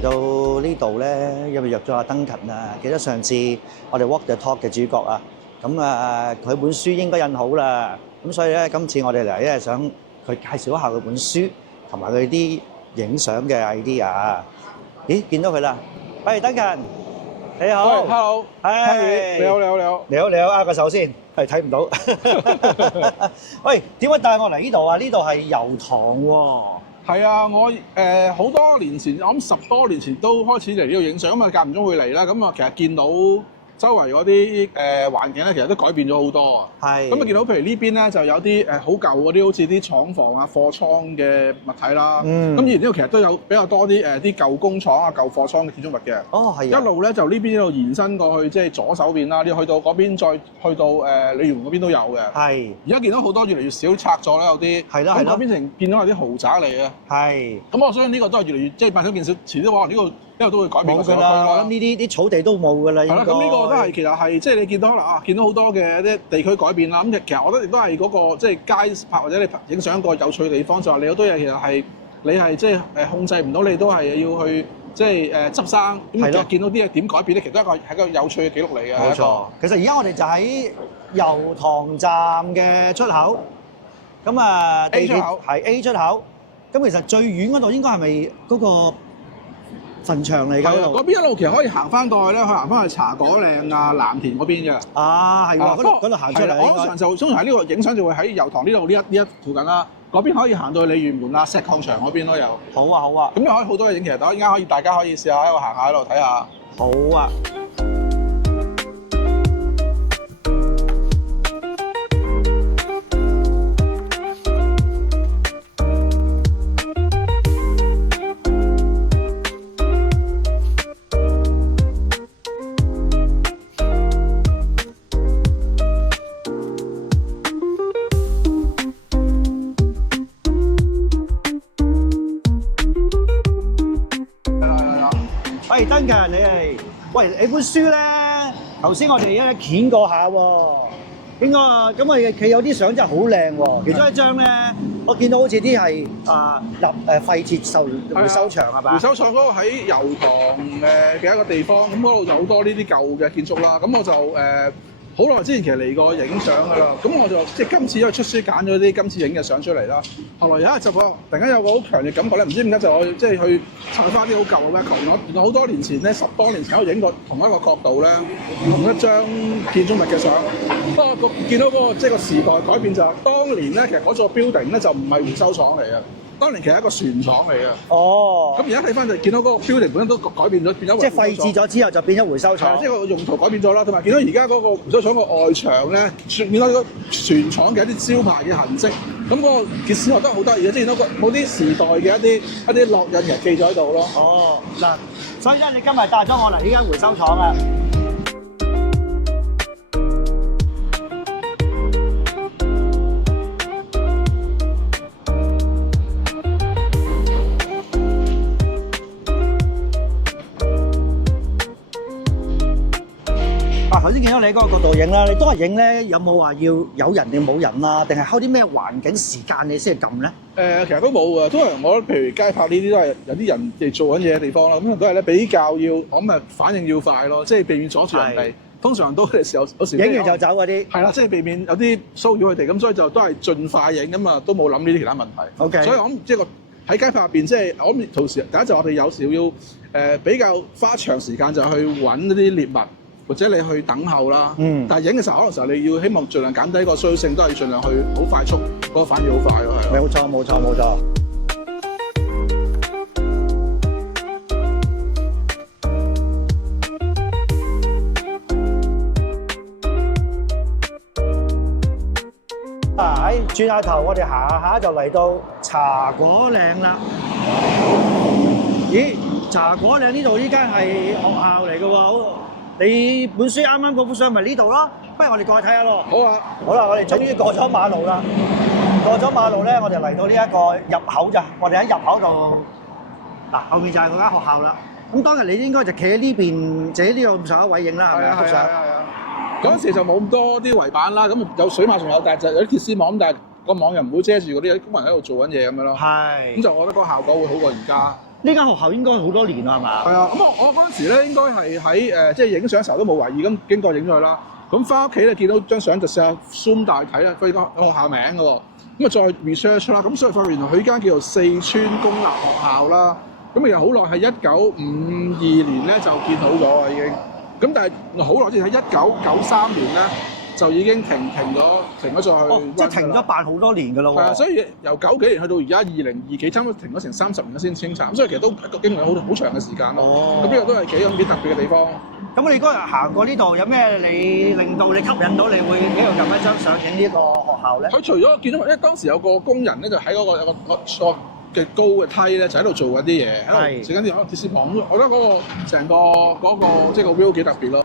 嚟到呢度咧，因為約咗阿登勤啊，記得上次我哋 Walk the Talk 嘅主角啊，咁佢本書應該印好啦，咁所以咧今次我哋嚟咧想佢介紹一下佢本書同埋佢啲影相嘅 idea。咦，見到佢啦！喂，登勤，你好。Hello。係。你好。你好，握個手先，係睇唔到。喂，點解帶我嚟呢度啊？呢度係油塘喎。係啊，我好多年前，我諗10多年前都開始嚟呢度影相，咁啊間唔中會嚟啦。咁啊，其實見到周圍嗰啲環境咧，其實都改變咗好多啊。係。咁啊，見到譬如呢邊咧就有啲好舊嗰啲，好似啲廠房啊、貨倉嘅物體啦。咁而呢度其實都有比較多啲啲舊工廠啊、舊貨倉嘅建築物嘅。哦，係。一路咧就呢邊一路延伸過去，即係左手邊啦。你去到嗰邊，再去到鯉魚門嗰邊都有嘅。係。而家見到好多越嚟越少拆咗啦，有啲。係啦。咁嗰邊成見到有啲豪宅嚟嘅。係。咁我相信呢個都係越嚟越即係慢少見少，遲啲話呢個都會改變個社區啦。我諗呢啲草地都冇㗎啦。係啦，咁呢個都係其實係即係你見到可能見到好多嘅啲地區改變啦。咁其實我覺得亦都係嗰個即係街拍或者你影相一個有趣嘅地方，就係你好多嘢其實係你係即係控制唔到，你都係要去即係執生。咁其實見到啲嘢點改變咧，其實都係一個有趣嘅記錄嚟嘅。冇錯。其實而家我哋就喺油塘站嘅出口。咁啊，地鐵係 A 出口。咁其實最遠嗰度應該係咪嗰個墳場嚟㗎？嗰邊一路其實可以行翻過去咧，行翻去茶果嶺啊、藍田嗰邊嘅。啊，係喎，嗰度行出嚟。我通常就喺呢個影相就會喺油塘呢度呢一附近啦。嗰邊可以行到去鯉魚門啊、石礦場嗰邊都有。好啊，好啊。咁又可以好多嘢影，其實依家大家可以試下喺度行下喺度睇下。好啊。喂，登勤，你本書咧，頭先我哋一掀過下喎，應該啊，咁啊，佢有啲相真係好靚喎。其中一張咧，我見到好似啲係廢鐵回收場係嘛？回收廠嗰個喺油塘嘅一個地方，咁嗰度就好多呢啲舊嘅建築啦。咁我就好耐之前其實嚟過影相㗎啦，咁我就即係今次因為出書揀咗啲今次影嘅相出嚟啦。後來有一集突然間有個好強烈感覺咧，唔知點解就我即係去查翻啲好舊嘅 record，原來好多年前咧10多年前我影過同一個角度咧，同一張建築物嘅相。不過見到嗰個即係個時代改變就係當年咧，其實嗰座 building 咧就唔係回收廠嚟嘅。當年其實係一個船廠嚟嘅。哦。咁而家睇翻就見到嗰個 building 本身都改變咗，變咗。即係廢置咗之後就變咗回收廠。即係個用途改變咗啦，同埋見到而家嗰個回收廠個外牆咧，見到個船廠嘅一啲招牌嘅痕跡。咁嗰個結史學得好得意嘅，即係見到某啲時代嘅一啲烙印人記咗喺度咯。哦。嗱，所以咧，你今日帶咗我嚟呢間回收廠啊。頭先見到你嗰個角度影啦，你當日影咧有冇話要有人定冇人啊？定係開啲咩環境時間你先去撳咧？其實都冇嘅，通常我譬如街拍呢啲都係有啲人哋做緊嘢嘅地方啦，咁都係咧比較要我咁反應要快咯，即係避免阻住人哋。通常都嘅時候有時影完就走嗰啲。係啦，即係避免有啲騷擾佢哋，咁所以就都係盡快影咁啊，都冇諗呢啲其他問題。OK。所以我諗即係喺街拍入邊，即係我諗同時第一就我哋有時要比較花長時間就去揾一啲獵物。或者你去等候啦，但係影嘅時候，可能時候你要希望盡量減低個需要性，都係盡量去好快速，嗰個反應好快咯，係。冇錯。轉下頭，我哋行下就嚟到茶果嶺啦。咦，茶果嶺呢度呢間係學校嚟嘅喎。你本書啱啱嗰幅相咪呢度咯，不如我哋過去睇下咯。好啊。好啦，我哋終於過咗馬路啦。過咗馬路咧，我哋嚟到呢一個入口咋。我哋喺入口度，嗱後面就係嗰間學校啦。咁當日你應該就企喺呢邊，就喺呢度咁上一位影啦，係咪啊？係啊。嗰陣時就冇咁多啲圍板啦，咁有水馬仲有，但係就有啲鐵絲網，但係個網又唔會遮住嗰啲工人喺度做緊嘢咁樣咯。係。咁就我覺得個效果會好過而家。呢間學校應該好多年啦，係嘛？係啊，咁我嗰陣時咧應該係喺即係影相嘅時候都冇懷疑，咁經過影咗佢啦。咁翻屋企咧見到張相就試下 zoom 大睇啦，發覺有學校名嘅喎。咁啊再 research 啦，咁所以發覺原來佢呢間叫做四川公立學校啦。咁其實好耐係1952年咧就建好咗啦已經。咁但係好耐之前喺1993年咧就已經停咗再去。即係停咗辦好多年㗎咯喎。係啊，所以由90幾年去到而家2022差唔多停咗成30年先清拆，咁所以其實都一個經歷好長嘅時間咯。哦。咁呢個都係幾特別嘅地方。咁你嗰日行過呢度，有咩令到你吸引到你會喺度撳一張相影呢個學校咧？佢除咗見到，因為當時有個工人咧就喺嗰個有個嘅高嘅梯咧，就喺度做緊啲嘢，喺度整緊啲可能鐵絲網。我覺得嗰個成個嗰個即係個 view 幾特別咯。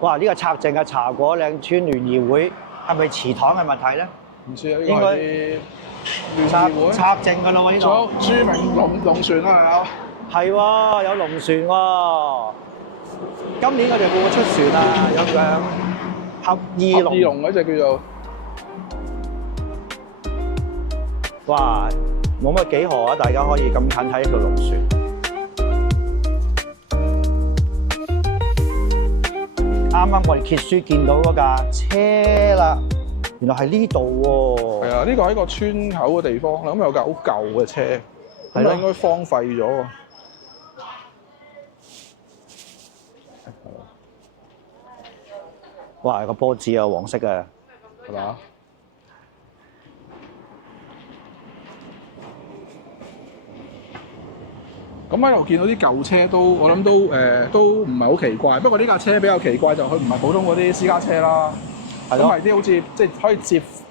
哇！呢個拆淨嘅茶果嶺村聯誼會係咪祠堂嘅問題咧？唔知啊，應該係拆淨㗎啦喎呢個。仲有著名龍船啦，係喎，有龍船喎。今年我哋會唔會出船啊？有兩合二龍嗰隻叫做。哇！冇乜幾何啊！大家可以咁近睇條龍船。啱啱我哋揭書見到嗰架車啦，原來係呢度喎。係啊，呢個係個村口嘅地方，咁有架好舊嘅車，咁應該荒廢咗喎。哇！個波子啊，黃色嘅，係嘛？咁喺度見到啲舊車都，我諗都唔係好奇怪。不過呢架車比較奇怪就佢唔係普通嗰啲私家車啦，咁係啲好似即係可以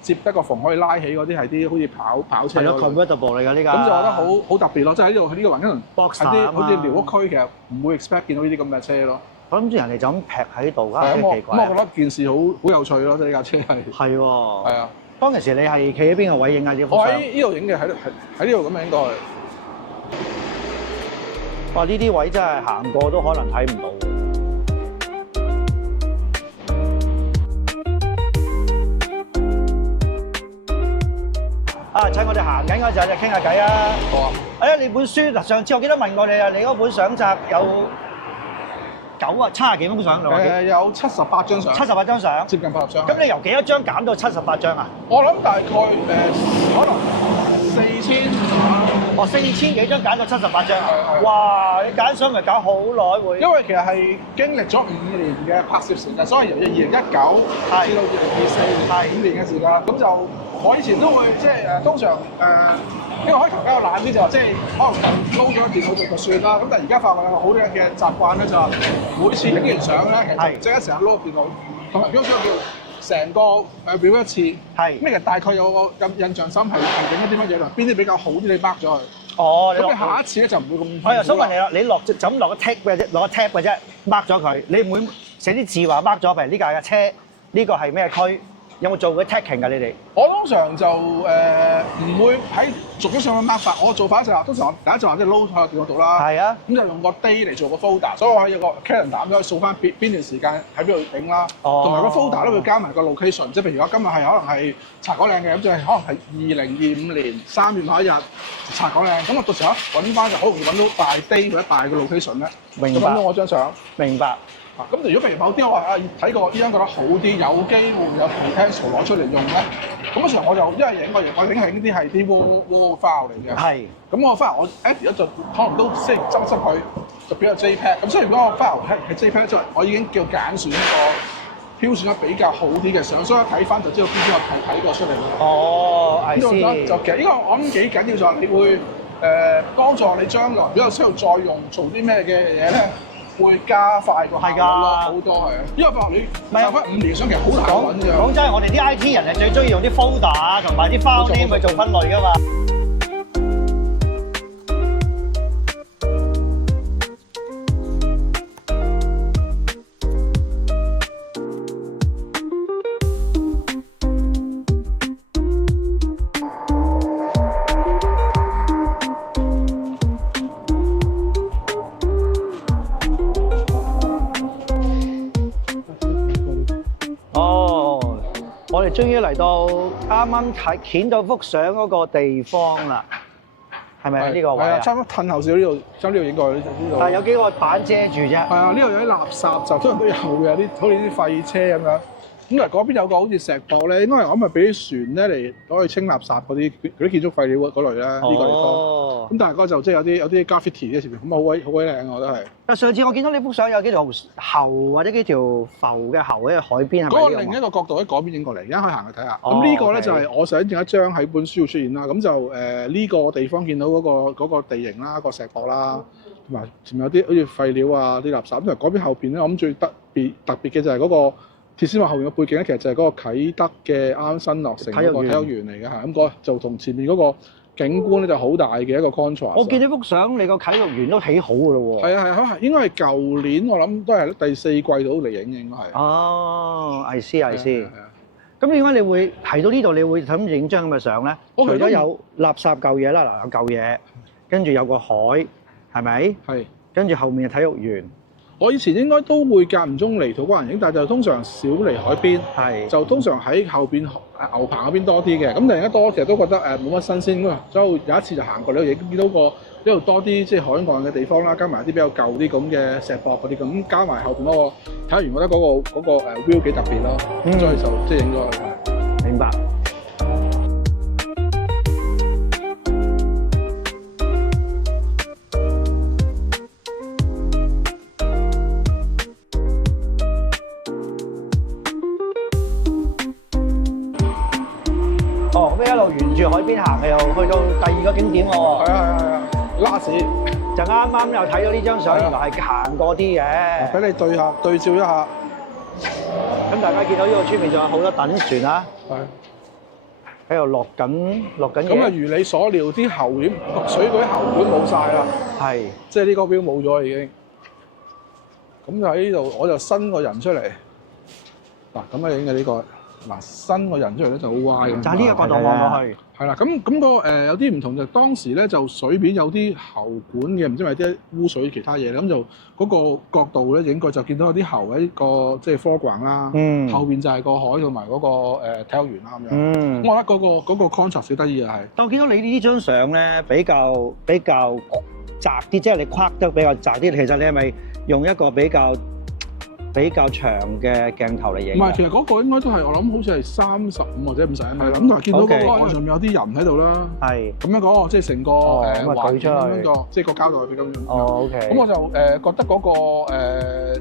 接得個縫可以拉起嗰啲係啲好似跑車。係咯 ，convertible 嚟㗎呢架。咁就覺得好特別咯，即係喺呢個環境同喺啲好似寮屋區其實唔會 expect 見到呢啲咁嘅車咯。我諗住人哋就咁劈喺度啊，幾奇怪。咁我覺得件事好有趣咯，即係呢架車係。係喎。係啊。當其時你係企喺邊個位影啊？呢幅相？我喺呢度影嘅，喺呢度咁樣影過去。哇！呢啲位真係行過都可能睇唔到。啊！趁我哋行緊嗰陣，就傾下偈啊！好啊！哎呀，你本書嗱，上次我記得問過你啊，你嗰本相集有70幾張相㗎？有78張相。78張相。接近80張。咁你由幾多張減到78張啊？我諗大概可能4000。哦，4000幾張揀咗78張。哇！你揀相咪搞好耐會。因為其實係經歷咗5年嘅拍攝時間，所以由2019至到2024年5年嘅時間。咁就我以前都會即係通常因為開頭比較懶啲就即係可能撈咗電腦做就算啦。咁但係而家發覺有好多嘅習慣咧，就係每次影完相咧，其實即係成日撈電腦，同埋張相叫成個表一次。係。咁其實大概有個印象深係影一啲乜嘢啦，邊啲比較好啲，你 mark 咗佢。哦。咁你下一次咧就唔會咁。我又想問你啦，你就咁落個 tab 嘅啫，攞個 tab 嘅啫 ，mark 咗佢，你唔會寫啲字話 mark 咗，譬如呢架嘅車，呢個係咩區？有冇做過 tagging 㗎？你哋？我通常就唔會喺逐張相去 mark 法，我做法就係通常我第一就話即係撈喺個電腦度啦。係啊。咁就用個 day 嚟做個 folder，所以我可以有個 calendar 咁可以數翻邊段時間喺邊度影啦。哦。同埋個 folder 都會加埋個 location，即係譬如我今日係可能係茶果嶺嘅，咁就係可能係2025年3月某一日茶果嶺，咁我到時候揾翻就好容易揾到大 day 或者大嘅 location 咧。明白。咁揾到我張相。明白。咁如果譬如某啲我話睇過呢張覺得好啲，有機會有 potential 攞出嚟用咧，咁嗰時候我就一係影我影係呢啲係啲 raw file 嚟嘅。係。咁我 file 我 edit 咗就可能都即係執執佢，就變咗 JPEG。咁雖然嗰個 file 係 JPEG 之外，我已經叫揀選一個挑選得比較好啲嘅相，所以一睇翻就知道邊啲我睇過出嚟。哦，係先。就其實呢個我諗幾緊要就係你會幫助你將來如果有需要再用做啲咩嘅嘢咧。會加快個效率咯，好多係啊！因為譬如你拍翻5年相其實好難揾嘅。講真，我哋啲 IT 人係最中意用啲 folder 啊，同埋啲 file name 去做分類㗎嘛。我哋終於嚟到啱啱睇到幅相嗰個地方啦！係咪呢個位係啊，啊？差唔多褪後少少呢度，將呢度影過去呢度。係有幾個板遮住啫。係啊，呢度有啲垃圾，就通常都有嘅，有啲好似啲廢車咁樣。咁嗱，嗰邊有個好似石壆咧，應該係我咪俾啲船咧嚟攞去清垃圾嗰啲建築廢料嗰類啦，呢個地方。哦。咁但係嗰就即係有啲 graffiti 喺前面，咁好鬼靚我覺得係。但上次我見到呢幅相有幾條喉或者幾條浮嘅喉喺海邊，係咪嗰個呢個另一個角度喺嗰邊影過嚟，而家可以行去睇下。哦咁呢個咧 OK 就係我想影一張喺本書度出現啦。咁就呢個地方見到嗰個地形啦，個石壆啦，同埋前面有啲好似廢料啊、啲垃圾。咁嗰邊後邊咧，我諗最特別嘅就係嗰個鐵絲網後面嘅背景咧，其實就係嗰個啟德嘅啱新落成嗰個體育園嚟嘅嚇。咁就同前面嗰個景觀咧就好大嘅一個 contrast。我見呢幅相，你個體育園都起好㗎咯喎。係啊，應該係舊年我諗都係第4季度嚟影嘅應該係。哦，I see。係啊。咁點解你會提到呢度，你會諗住影張咁嘅相咧？除咗有垃圾舊嘢啦，嗱有舊嘢，跟住有個海，係咪？係。跟住後面嘅體育園。我以前應該都會間唔中嚟土瓜灣影，但係就通常少嚟海邊，係就通常喺後邊牛棚嗰邊多啲嘅。咁突然間多，其實都覺得冇乜新鮮㗎。所以有一次就行過呢度影，見到呢度多啲即係海岸嘅地方啦，加埋啲比較舊啲咁嘅石壆嗰啲咁，加埋後邊嗰個體育園，覺得嗰個 view 幾特別咯。咁所以就即係影咗佢。明白。哦，咁一路沿住海邊行，又去到第2個景點喎。係啊，拉屎就啱啱又睇到呢張相，係啊原來係行過啲嘅。俾你對照一下。咁大家見到呢個出面仲有好多等船啦，係。喺度落緊咁啊，嘢。如你所料，啲喉管落水嗰啲喉管冇晒啦。係。即係呢個標冇咗啦已經。咁就喺呢度，我就伸個人出嚟。嗱，咁啊影嘅呢個，嗱伸個人出嚟咧就好歪咁。就係呢個角度望落去。係啦，咁有啲唔同就當時咧就水面有啲喉管嘅，唔知係啲污水其他嘢，咁就嗰個角度咧影過就見到有啲喉喺個即係 foreground 啦，後邊就係個海同埋嗰個體育園啦咁樣。咁我覺得嗰個 contrast 幾得意啊係。但我見到你呢張相咧比較窄啲，即係你框得比較窄啲。其實你係咪用一個比較長嘅鏡頭嚟影？唔係，其實嗰個應該都係我諗好似係35或者51米啦。咁同埋見到嗰個海上面有啲人喺度啦。係。咁樣講，即係成個環境咁樣個，即係個交代俾咁樣。哦，OK。咁我就覺得嗰個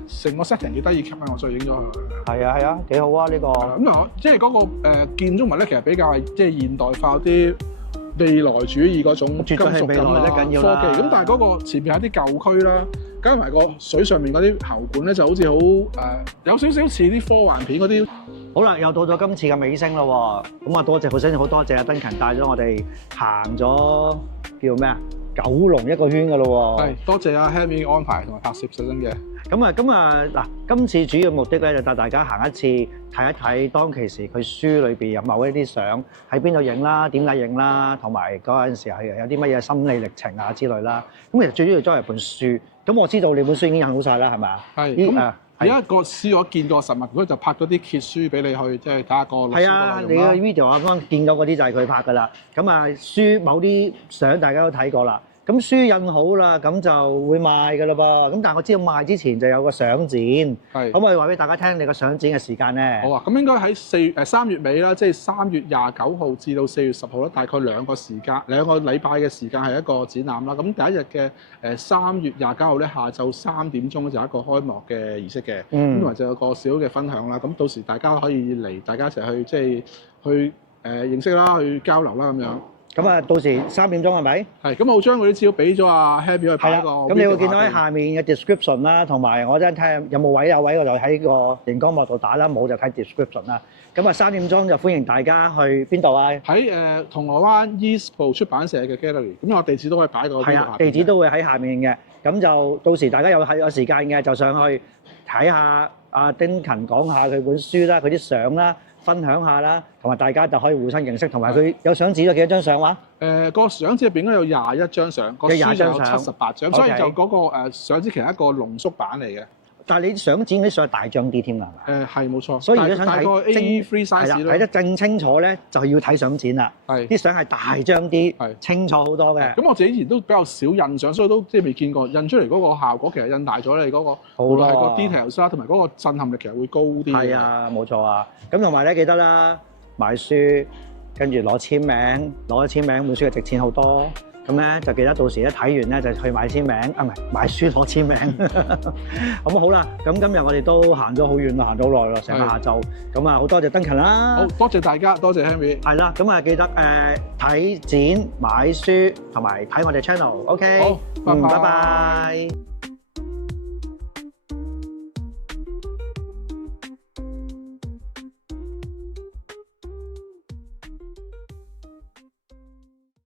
成個 setting 幾得意，吸引我，所以影咗佢。係啊，幾好啊呢個。咁嗱，即係嗰個建築物咧，其實比較係即係現代化啲。未來主義嗰種金屬感啊、科技，咁但係嗰個前面有啲舊區啦，加埋個水上面嗰啲喉管咧，就好似好有少少似啲科幻片嗰啲。好啦，又到咗今次嘅尾聲啦喎，咁啊首先好多謝阿Duncan帶咗我哋行咗叫咩啊九龍一個圈噶咯喎。係，多謝阿 Henry 安排同埋拍攝真嘅。咁啊嗱，今次主要目的咧就帶大家行一次睇一睇當其時佢書裏邊有某一啲相喺邊度影啦，點解影啦，同埋嗰陣時係有啲乜嘢心理歷程啊之類啦。咁其實最主要裝係本書。咁我知道你本書已經印好晒啦，係咪啊？係。咁而家個書我見過實物，所以就拍咗啲揭書俾你去，即係睇下個歷史內容啦。係啊，你個 video 啱啱見到嗰啲就係佢拍㗎啦。咁啊，書某啲相大家都睇過啦。咁書印好啦，咁就會賣㗎啦噃。咁但係我知道賣之前就有個相展，可唔可以話俾大家聽你個相展嘅時間咧？好啊，咁應該喺3月尾啦，即係3月29號至到4月10號啦，大概2個禮拜嘅時間係一個展覽啦。咁第一日嘅3月29號咧，下晝3點鐘就有一個開幕嘅儀式嘅，咁同埋就有個小嘅分享啦。咁到時大家可以嚟，大家一齊去即係去認識啦，去交流啦咁樣。咁啊，到時3點鐘係咪？係，咁我將嗰啲資料俾咗阿 Happy 去拍一個。咁你會見到喺下面嘅 description 啦，同埋我陣睇下有冇位，我就喺個熒光幕度打啦，冇就睇 description 啦。咁啊，3點鐘就歡迎大家去邊度啊？喺銅鑼灣 East 部出版社嘅 gallery。咁我地址都可以擺個。係啊，地址都會喺下面嘅。咁就到時大家有時間嘅，就上去睇下阿Duncan講下佢本書啦，佢啲相啦。分享下啦，同埋大家就可以互相認識，同埋佢有相紙咗幾多張相話？個相紙入邊應該有21張相，個書就有78張，所以就嗰個相紙其實係一個濃縮版嚟嘅。但係你相剪啲相大張啲添㗎，係嘛？係冇錯。所以如果想大概睇正 A3 係 size 啦，咯睇得正清楚咧，就要睇相剪啦。係啲相係大張啲，係清楚好多嘅。咁我自己以前都比較少印相，所以都即係未見過印出嚟嗰個效果，其實印大咗你嗰個好無論係多個 details 啦，同埋嗰個震撼力其實會高啲嘅。係啊，冇錯啊。咁同埋咧，記得啦，買書跟住攞簽名，攞咗簽名本書係值錢好多。咁咧就記得到時一睇完咧就去買簽名，唔係買書攞簽名。咁好啦，咁今日我哋都行咗好遠啦，行咗好耐咯，成個下晝。咁啊，好多謝 Duncan 啦。好多謝大家，多謝 Henry。係啦，咁啊記得睇展、買書同埋睇我哋 channel。OK，好，拜拜。拜拜。